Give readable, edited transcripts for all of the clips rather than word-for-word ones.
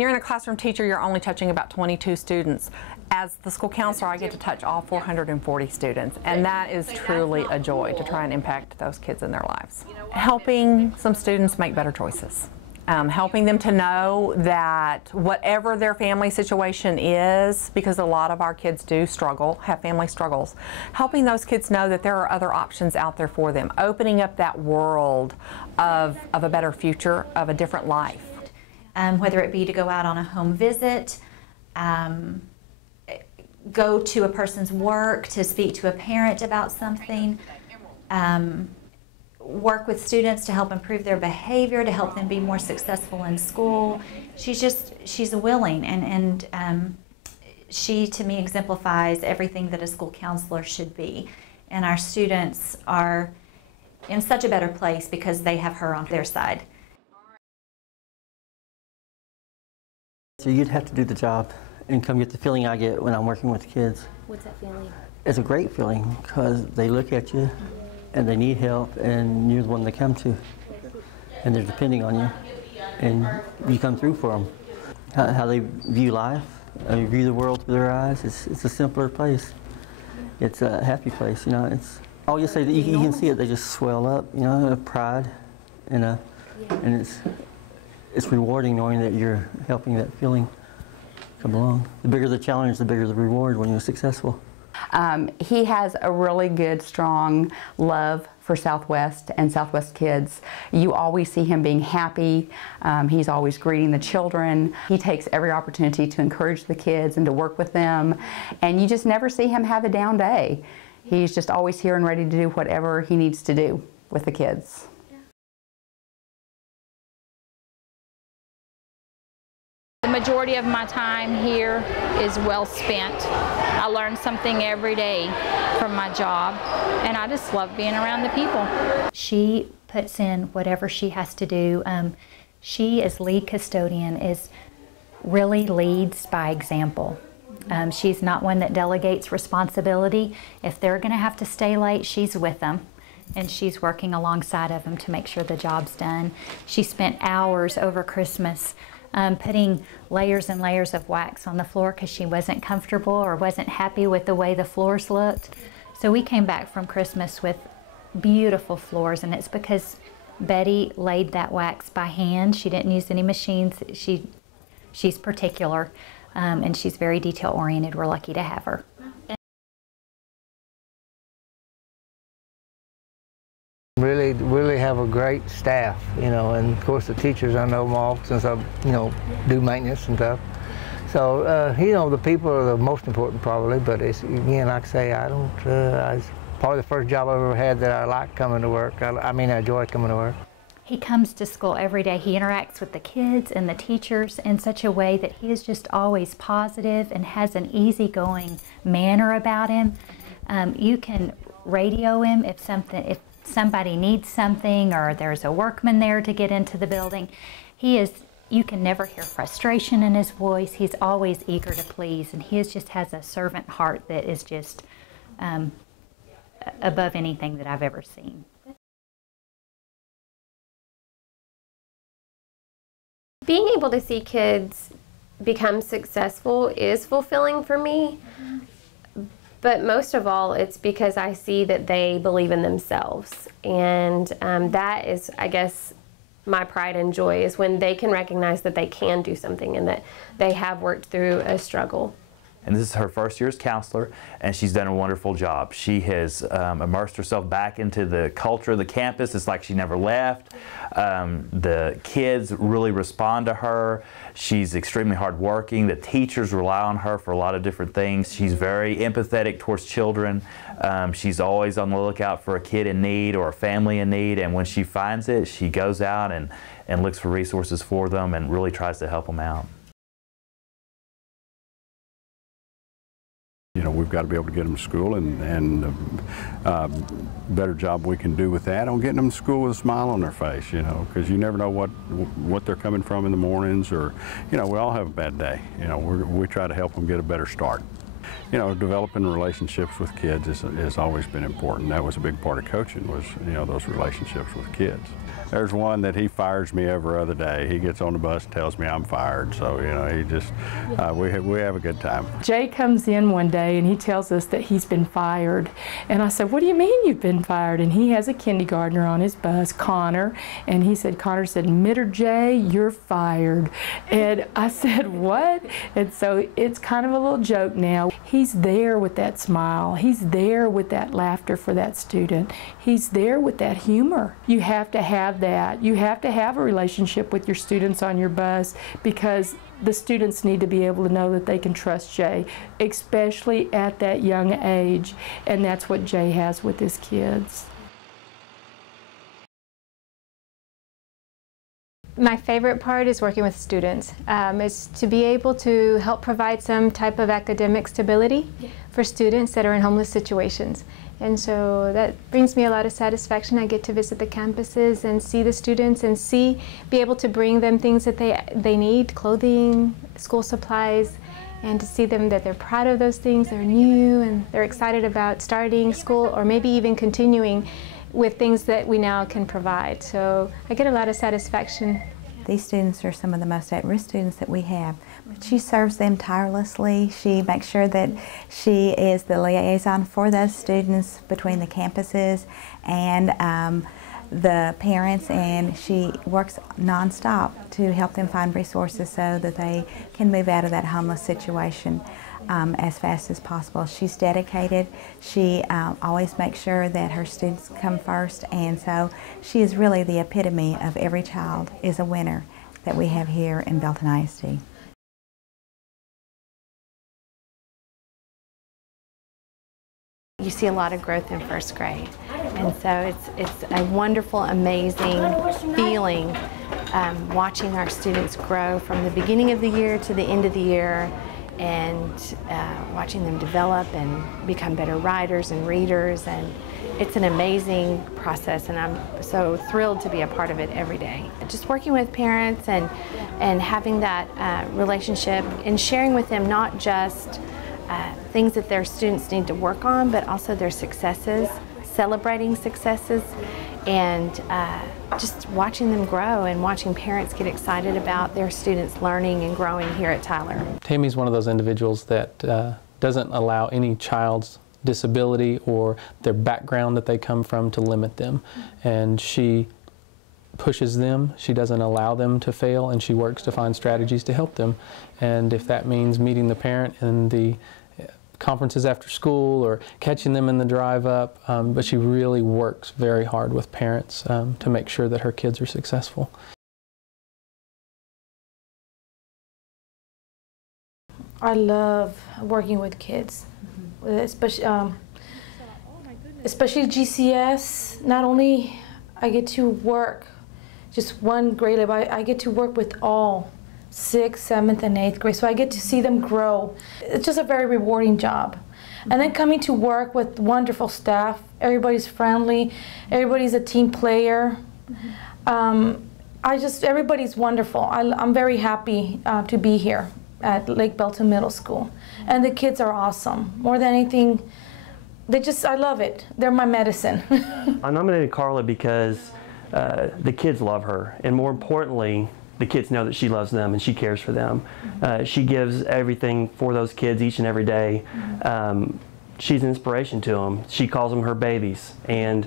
when you're in a classroom teacher, you're only touching about 22 students. As the school counselor, I get to touch all 440 students, and that is truly a joy to try and impact those kids in their lives. Helping some students make better choices. Helping them to know that whatever their family situation is, because a lot of our kids do struggle, have family struggles, helping those kids know that there are other options out there for them, opening up that world of a better future, of a different life. Whether it be to go out on a home visit, go to a person's work to speak to a parent about something, work with students to help improve their behavior, to help them be more successful in school. She's willing, and she, to me, exemplifies everything that a school counselor should be. And our students are in such a better place because they have her on their side. So you'd have to do the job and come get the feeling I get when I'm working with kids. What's that feeling? It's a great feeling because they look at you and they need help, and you're the one they come to, and they're depending on you, and you come through for them. How they view life, they view the world through their eyes. It's a simpler place. It's a happy place, you know. It's all you say. You can see it. They just swell up, you know, pride, and it's rewarding knowing that you're helping that feeling come along. The bigger the challenge, the bigger the reward when you're successful. He has a really good, strong love for Southwest and Southwest kids. You always see him being happy. He's always greeting the children. He takes every opportunity to encourage the kids and to work with them. And you just never see him have a down day. He's just always here and ready to do whatever he needs to do with the kids. The majority of my time here is well spent. I learn something every day from my job, and I just love being around the people. She puts in whatever she has to do. She, as lead custodian, really leads by example. She's not one that delegates responsibility. If they're going to have to stay late, she's with them, and she's working alongside of them to make sure the job's done. She spent hours over Christmas putting layers and layers of wax on the floor because she wasn't comfortable or wasn't happy with the way the floors looked. So we came back from Christmas with beautiful floors, and it's because Betty laid that wax by hand. She didn't use any machines. She's particular, and she's very detail oriented. We're lucky to have her. Really have a great staff, you know, and of course the teachers, I know them all since I, you know, do maintenance and stuff. So, you know, the people are the most important probably, but it's, again, like I say, it's probably the first job I've ever had that I like coming to work. I mean, I enjoy coming to work. He comes to school every day. He interacts with the kids and the teachers in such a way that he is just always positive and has an easygoing manner about him. You can radio him if somebody needs something or there's a workman there to get into the building. You can never hear frustration in his voice. He's always eager to please, and he just has a servant heart that is just above anything that I've ever seen. Being able to see kids become successful is fulfilling for me. But most of all, it's because I see that they believe in themselves. And that is, I guess, my pride and joy, is when they can recognize that they can do something and that they have worked through a struggle. And this is her first year as counselor, and she's done a wonderful job. She has immersed herself back into the culture of the campus. It's like she never left. The kids really respond to her. She's extremely hardworking. The teachers rely on her for a lot of different things. She's very empathetic towards children. She's always on the lookout for a kid in need or a family in need, and when she finds it, she goes out and looks for resources for them and really tries to help them out. You know, we've got to be able to get them to school, and better job we can do with that on getting them to school with a smile on their face, you know, because you never know what they're coming from in the mornings, or, you know, we all have a bad day. You know, we try to help them get a better start. You know, developing relationships with kids has always been important. That was a big part of coaching, was, you know, those relationships with kids. There's one that he fires me every other day. He gets on the bus and tells me I'm fired. So, you know, he just, we have a good time. Jay comes in one day and he tells us that he's been fired. And I said, what do you mean you've been fired? And he has a kindergartner on his bus, Connor. And he said, Connor said, Mitter Jay, you're fired. And I said, what? And so it's kind of a little joke now. He's there with that smile. He's there with that laughter for that student. He's there with that humor. You have to have that. You have to have a relationship with your students on your bus, because the students need to be able to know that they can trust Jay, especially at that young age. And that's what Jay has with his kids. My favorite part is working with students. Is to be able to help provide some type of academic stability for students that are in homeless situations. And so that brings me a lot of satisfaction. I get to visit the campuses and see the students and be able to bring them things that they need, clothing, school supplies, and to see them that they're proud of those things, they're new, and they're excited about starting school or maybe even continuing with things that we now can provide. So I get a lot of satisfaction. These students are some of the most at-risk students that we have. But she serves them tirelessly. She makes sure that she is the liaison for those students between the campuses and the parents, and she works nonstop to help them find resources so that they can move out of that homeless situation as fast as possible. She's dedicated. She always makes sure that her students come first, and so she is really the epitome of every child is a winner that we have here in Belton ISD. You see a lot of growth in first grade, and so it's a wonderful, amazing feeling watching our students grow from the beginning of the year to the end of the year, and watching them develop and become better writers and readers, and it's an amazing process, and I'm so thrilled to be a part of it every day. Just working with parents and having that relationship and sharing with them not just things that their students need to work on, but also their successes, celebrating successes, and just watching them grow and watching parents get excited about their students learning and growing here at Tyler. Tammie's one of those individuals that doesn't allow any child's disability or their background that they come from to limit them. And she pushes them, she doesn't allow them to fail, and she works to find strategies to help them. And if that means meeting the parent in the conferences after school or catching them in the drive up, but she really works very hard with parents to make sure that her kids are successful. I love working with kids, especially GCS. Not only I get to work just one grade level, I get to work with all 6th, 7th, and 8th grade, so I get to see them grow. It's just a very rewarding job. And then coming to work with wonderful staff, everybody's friendly, everybody's a team player. Everybody's wonderful. I'm very happy to be here at Lake Belton Middle School. And the kids are awesome. More than anything, I love it. They're my medicine. I nominated Carla because the kids love her, and more importantly, the kids know that she loves them and she cares for them. She gives everything for those kids each and every day. She's an inspiration to them. She calls them her babies, and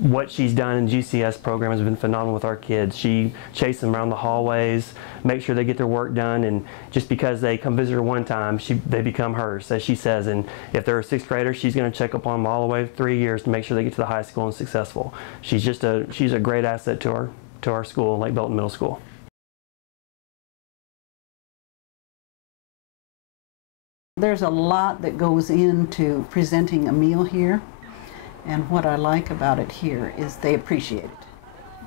what she's done in GCS program has been phenomenal with our kids. She chases them around the hallways, makes sure they get their work done, and just because they come visit her one time, they become hers, as she says. And if they're a 6th grader, she's going to check up on them all the way 3 years to make sure they get to the high school and successful. She's a great asset to our school, Lake Belton Middle School. There's a lot that goes into presenting a meal here, and what I like about it here is they appreciate it.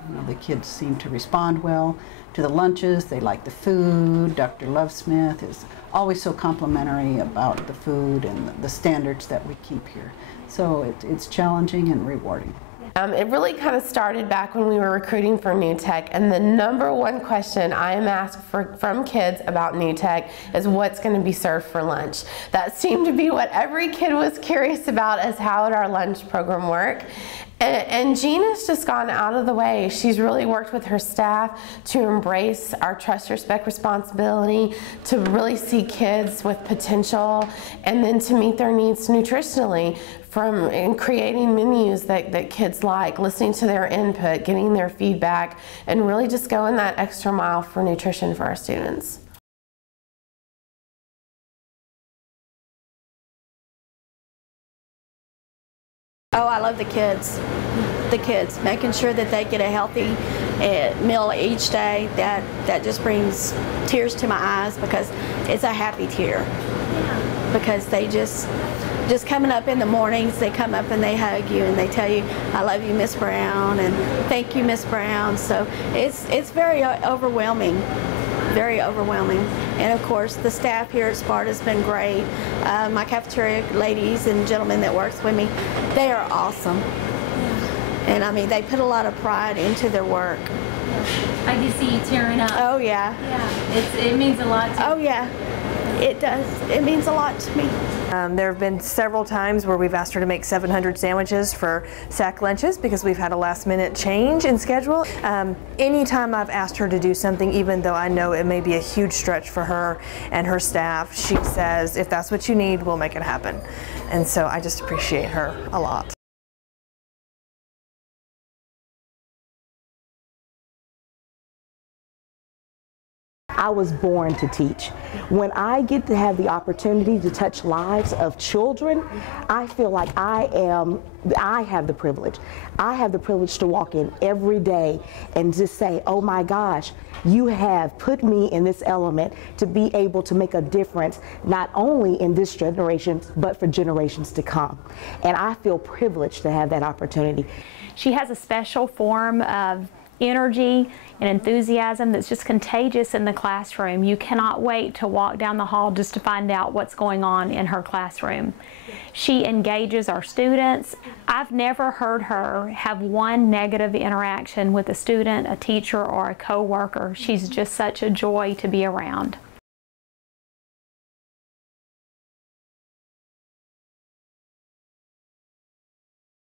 You know, the kids seem to respond well to the lunches. They like the food. Dr. Lovesmith is always so complimentary about the food and the standards that we keep here. So it's challenging and rewarding. It really kind of started back when we were recruiting for New Tech, and the #1 question I am asked from kids about New Tech is what's going to be served for lunch. That seemed to be what every kid was curious about, is how would our lunch program work. And Jean has just gone out of the way. She's really worked with her staff to embrace our trust, respect, responsibility, to really see kids with potential, and then to meet their needs nutritionally, in creating menus that kids like, listening to their input, getting their feedback, and really just going that extra mile for nutrition for our students. Oh, I love the kids. Making sure that they get a healthy meal each day, that just brings tears to my eyes, because it's a happy tear. Because they just coming up in the mornings, they come up and they hug you and they tell you, I love you, Miss Brown, and thank you, Miss Brown. So it's very overwhelming. Very overwhelming. And of course the staff here at Sparta has been great. My cafeteria ladies and gentlemen that works with me, they are awesome. And I mean, they put a lot of pride into their work. I can see you tearing up. Oh yeah. Yeah, it means a lot to you. Oh yeah, it does. It means a lot to me. There have been several times where we've asked her to make 700 sandwiches for sack lunches because we've had a last-minute change in schedule. Anytime I've asked her to do something, even though I know it may be a huge stretch for her and her staff, she says, if that's what you need, we'll make it happen. And so I just appreciate her a lot. I was born to teach. When I get to have the opportunity to touch lives of children, I feel like I have the privilege. I have the privilege to walk in every day and just say, oh my gosh, you have put me in this element to be able to make a difference, not only in this generation, but for generations to come. And I feel privileged to have that opportunity. She has a special form of energy and enthusiasm that's just contagious in the classroom. You cannot wait to walk down the hall just to find out what's going on in her classroom. She engages our students. I've never heard her have one negative interaction with a student, a teacher, or a co-worker. She's just such a joy to be around.